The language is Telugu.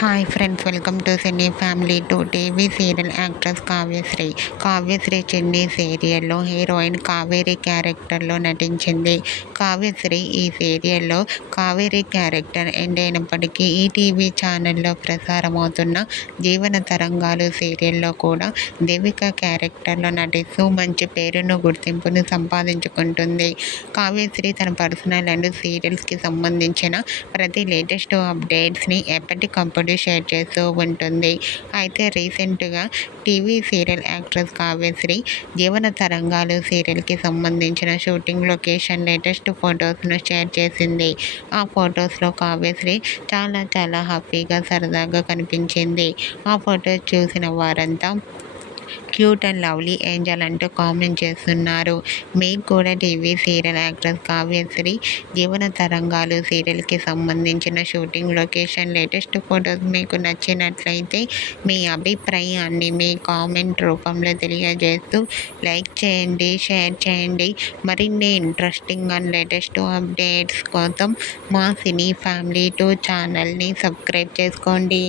Hi friends, welcome to cine family to TV serial actress Kavyasri. Kavyasri చెన్నీ సీరియల్లో హీరోయిన్ కావేరి క్యారెక్టర్లో నటించింది. కావ్యశ్రీ ఈ సీరియల్లో కావేరి క్యారెక్టర్ ఎండ్ అయినప్పటికీ ఈటీవీ ఛానల్లో ప్రసారమవుతున్న జీవన తరంగాలు సీరియల్లో కూడా దేవిక క్యారెక్టర్లో నటిస్తూ మంచి పేరును గుర్తింపును సంపాదించుకుంటుంది. కావ్యశ్రీ తన పర్సనల్ అండ్ సీరియల్స్కి సంబంధించిన ప్రతి లేటెస్ట్ అప్డేట్స్ని ఎప్పటికప్పుడు షేర్ చేస్తూ ఉంటుంది. అయితే రీసెంట్గా టీవీ సీరియల్ యాక్ట్రెస్ కావ్యశ్రీ జీవన తరంగాలు సీరియల్కి సంబంధించిన షూటింగ్ లొకేషన్ లేటెస్ట్ ఫొటోస్ను షేర్ చేసింది. ఆ ఫొటోస్లో కావ్యశ్రీ చాలా చాలా హ్యాపీగా సరదాగా కనిపించింది. ఆ ఫొటోస్ చూసిన వారంతా క్యూట్ అండ్ లవ్లీ ఏంజల్ అంటూ కామెంట్ చేస్తున్నారు. మీకు కూడా టీవీ సీరియల్ యాక్ట్రెస్ కావ్యశ్రీ జీవన తరంగాలు సీరియల్కి సంబంధించిన షూటింగ్ లొకేషన్ లేటెస్ట్ ఫొటోస్ మీకు నచ్చినట్లయితే మీ అభిప్రాయాన్ని మీ కామెంట్ రూపంలో తెలియజేస్తూ లైక్ చేయండి, షేర్ చేయండి. మరిన్ని ఇంట్రెస్టింగ్ అండ్ లేటెస్ట్ అప్డేట్స్ కోసం మా సినీ ఫ్యామిలీ 2 ఛానల్ని సబ్స్క్రైబ్ చేసుకోండి.